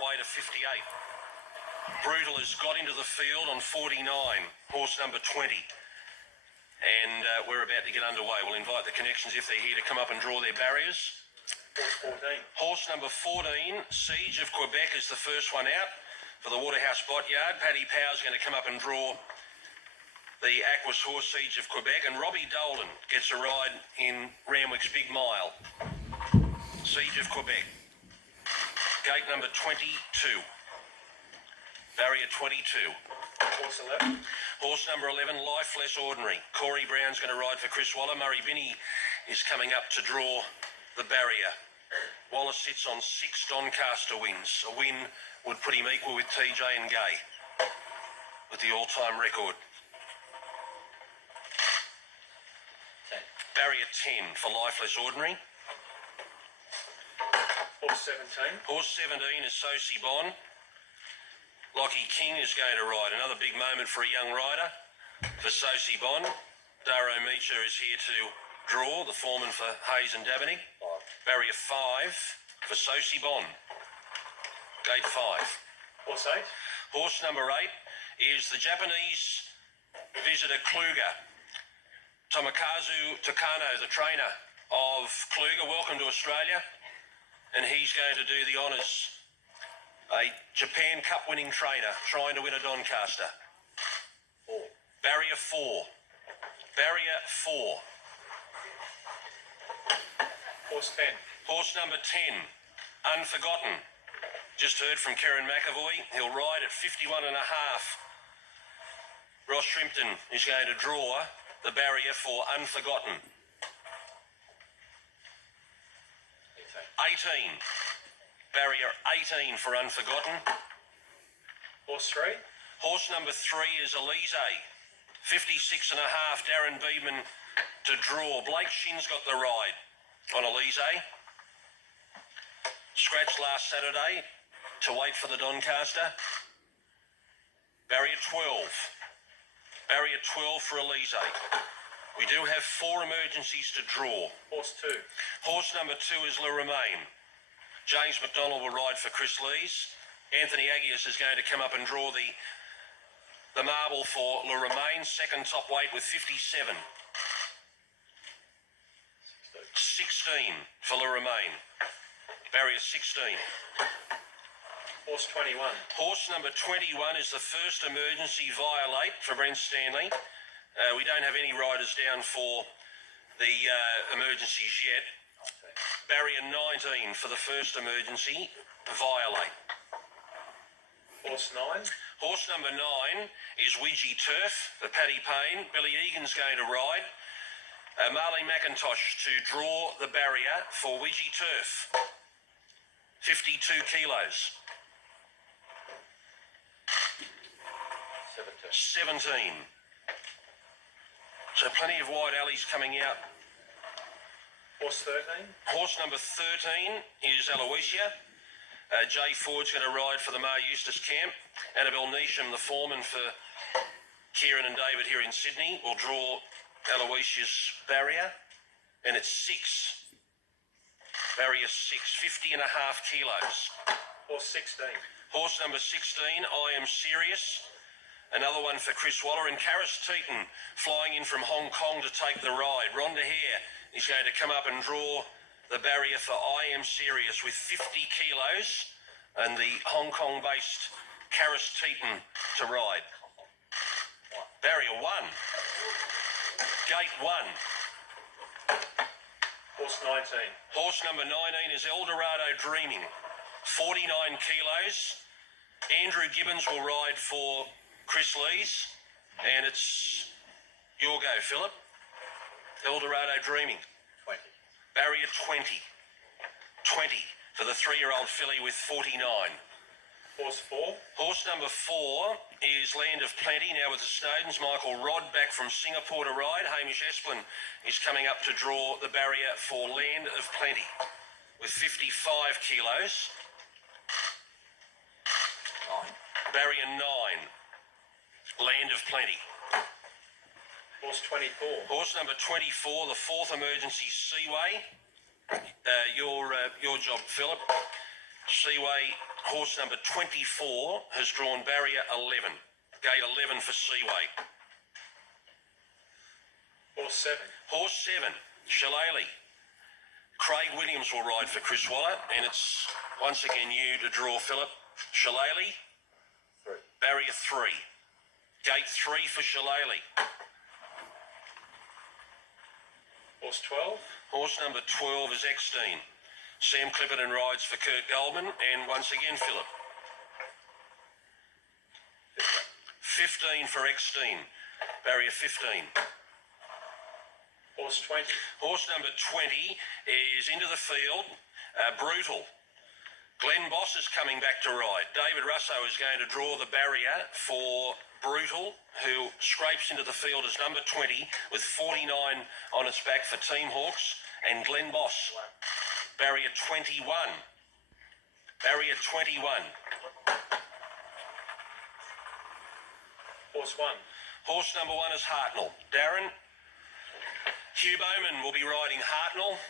way to 58. Brutal has got into the field on 49, horse number 20. And we're about to get underway. We'll invite the connections, if they're here, to come up and draw their barriers. Horse 14. Horse number 14, Siege of Quebec, is the first one out for the Waterhouse Botyard. Paddy Power's going to come up and draw the Aquas horse, Siege of Quebec. And Robbie Dolan gets a ride in Ramwick's Big Mile. Siege of Quebec. Gate number 22. Barrier 22. Horse 11. Horse number 11, Life Less Ordinary. Corey Brown's going to ride for Chris Waller. Murray Binney is coming up to draw the barrier. Waller sits on 6 Doncaster wins. A win would put him equal with TJ and Gay with the all-time record. 10. Barrier 10 for Life Less Ordinary. Horse 17. Horse 17 is Sosie Bon. Lockie King is going to ride. Another big moment for a young rider for Sosie Bon. Daro Meacher is here to draw, the foreman for Hayes and Dabney. Barrier 5 for Sosie Bon. Gate 5. Horse 8. Horse number 8 is the Japanese visitor Kluger. Tomokazu Takano, the trainer of Kluger, welcome to Australia. And he's going to do the honours. A Japan Cup winning trainer trying to win a Doncaster. 4. Barrier 4. Barrier 4. Horse 10. Horse number 10, Unforgotten. Just heard from Kieran McAvoy. He'll ride at 51 and a half. Ross Shrimpton is going to draw the barrier for Unforgotten. 18. Barrier 18 for Unforgotten. Horse 3. Horse number 3 is Elise. 56 and a half, Darren Beedman to draw. Blake Shin's got the ride on Elise. Scratched last Saturday to wait for the Doncaster. Barrier 12. Barrier 12 for Elise. We do have 4 emergencies to draw. Horse 2. Horse number 2 is Le Romain. James McDonald will ride for Chris Lees. Anthony Agius is going to come up and draw the marble for Le Romain, second top weight with 57. 16 for Le Romain. Barrier 16. Horse 21. Horse number 21 is the first emergency violate for Brent Stanley. We don't have any riders down for the emergencies yet. Barrier 19 for the first emergency violate. Horse 9. Horse number 9 is Ouija Turf for Paddy Payne. Billy Egan's going to ride. Marley McIntosh to draw the barrier for Ouija Turf. 52 kilos. 17. So plenty of wide alleys coming out. Horse 13. Horse number 13 is Aloysia. Jay Ford's going to ride for the Mar Eustace camp. Annabelle Neesham, the foreman for Kieran and David here in Sydney, will draw Aloysia's barrier. And it's 6. Barrier 6, 50 and a half kilos. Horse 16. Horse number 16, I Am Serious. Another one for Chris Waller. And Karis Teaton flying in from Hong Kong to take the ride. Rhonda Hare is going to come up and draw the barrier for I Am Serious with 50 kilos. And the Hong Kong-based Karis Teaton to ride. Barrier 1. Gate 1. Horse 19. Horse number 19 is Eldorado Dreaming. 49 kilos. Andrew Gibbons will ride for Chris Lees. And it's your go, Philip. Eldorado Dreaming. 20. Barrier 20. 20 for the 3-year-old filly with 49. Horse 4. Horse number 4 is Land of Plenty, now with the Snowdens. Michael Rodd back from Singapore to ride. Hamish Esplin is coming up to draw the barrier for Land of Plenty with 55 kilos. 9. Barrier 9. Land of Plenty. Horse 24. Horse number 24, the 4th emergency Seaway. Your job, Philip. Seaway, horse number 24, has drawn barrier 11. Gate 11 for Seaway. Horse 7. Horse 7, Shillelagh. Craig Williams will ride for Chris Waller, and it's once again you to draw, Philip. Shillelagh, 3. barrier 3. Gate 3 for Shillelagh. Horse 12. Horse number 12 is Eckstein. Sam Clipperton rides for Kurt Goldman, and once again, Philip. 15 for Eckstein, barrier 15. Horse 20. Horse number 20 is into the field, Brutal. Glenn Boss is coming back to ride. David Russo is going to draw the barrier for Brutal, who scrapes into the field as number 20 with 49 on its back for Team Hawks, and Glenn Boss. Barrier 21. Barrier 21. Horse 1. Horse number 1 is Hartnell. Darren, Hugh Bowman will be riding Hartnell.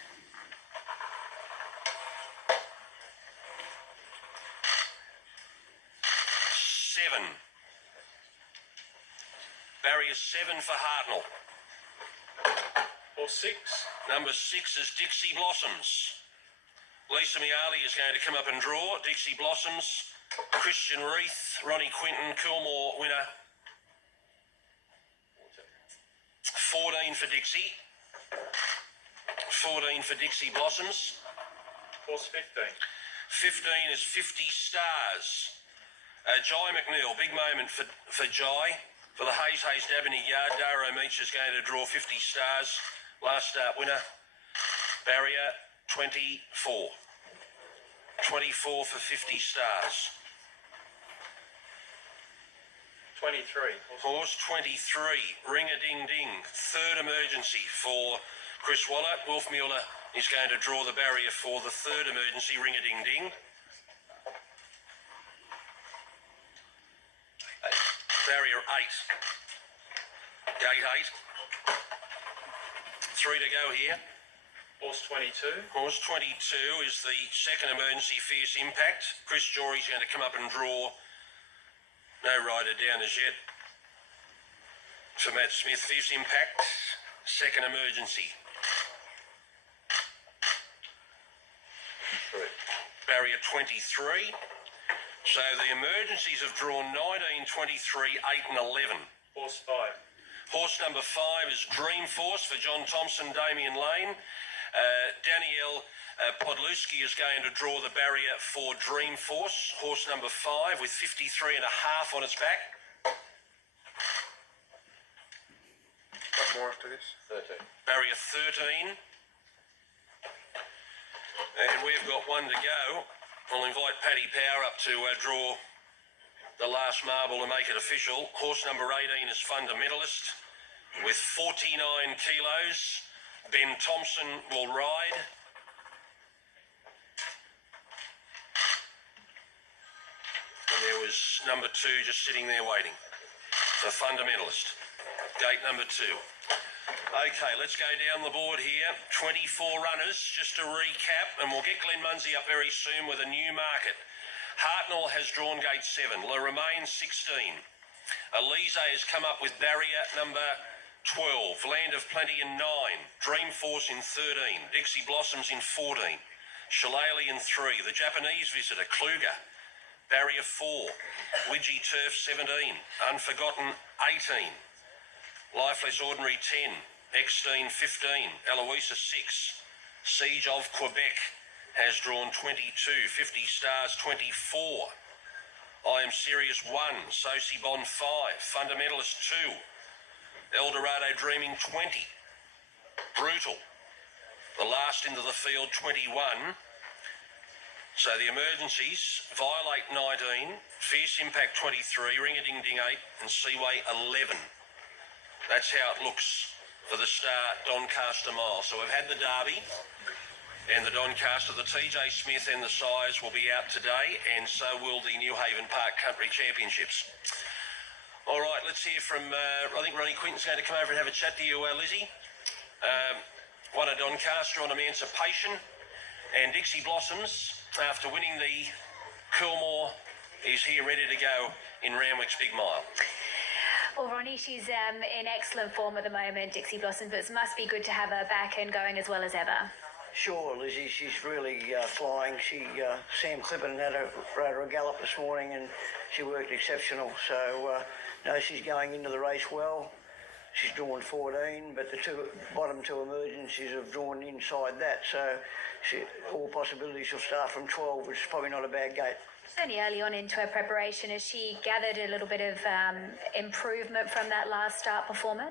Barrier 7 for Hartnell. Horse 6. Number 6 is Dixie Blossoms. Lisa Miali is going to come up and draw. Dixie Blossoms, Christian Reith, Ronnie Quinton, Coolmore winner. 14 for Dixie. 14 for Dixie Blossoms. Horse 15. 15 is 50 Stars. Jai McNeil, big moment for Jai. For the Hayes Dabney Yard, Daro Meach is going to draw 50 Stars. Last start winner. Barrier 24. 24 for 50 Stars. 23. Horse 23, Ring-a-Ding-Ding. Third emergency for Chris Waller. Wolf Mueller is going to draw the barrier for the third emergency, Ring-a-Ding-Ding. Barrier 8. Gate 8. 3 to go here. Horse 22. Horse 22 is the second emergency, Fierce Impact. Chris Jory's going to come up and draw. No rider down as yet. For Matt Smith, Fierce Impact, second emergency. 3. Barrier 23. So the emergencies have drawn 19, 23, 8 and 11. Horse 5. Horse number 5 is Dream Force for John Thompson, Damien Lane. Danielle Podluski is going to draw the barrier for Dream Force. Horse number 5 with 53 and a half on its back. What more after this? 13. Barrier 13. And we've got one to go. I'll invite Paddy Power up to draw the last marble to make it official. Horse number 18 is Fundamentalist with 49 kilos. Ben Thompson will ride. And there was number 2 just sitting there waiting for Fundamentalist. Gate number 2. Okay, let's go down the board here. 24 runners, just to recap, and we'll get Glenn Munsey up very soon with a new market. Hartnell has drawn gate 7. Le Romain 16. Elise has come up with barrier number 12. Land of Plenty in 9. Dream Force in 13. Dixie Blossoms in 14. Shillelagh in 3. The Japanese visitor, Kluger. Barrier 4. Widgie Turf 17. Unforgotten 18. Lifeless Ordinary 10. Eckstein 15. Eloisa 6. Siege of Quebec has drawn 22. 50 Stars 24. I Am Serious 1. Soci Bond 5. Fundamentalist 2. Eldorado Dreaming 20. Brutal. The last into the field 21. So the emergencies, Violate 19, Fierce Impact 23, Ring-a-Ding-Ding 8 and Seaway 11. That's how it looks for the start Doncaster Mile. So we've had the Derby and the Doncaster, the TJ Smith and the Sires will be out today, and so will the New Haven Park Country Championships. All right, let's hear from, I think Ronnie Quinton's going to come over and have a chat to you, Lizzie. One of Doncaster on Emancipation, and Dixie Blossoms after winning the Coolmore, is here ready to go in Randwick's Big Mile. Well, Ronnie, she's in excellent form at the moment, Dixie Blossom, but it must be good to have her back and going as well as ever. Sure, Lizzie, she's really flying. Sam Clipperton had her a gallop this morning and she worked exceptional. So, no, she's going into the race well. She's drawn 14, but the bottom two emergencies have drawn inside that. So, all possibilities she'll start from 12, which is probably not a bad gate. Certainly early on into her preparation, has she gathered a little bit of improvement from that last start performance?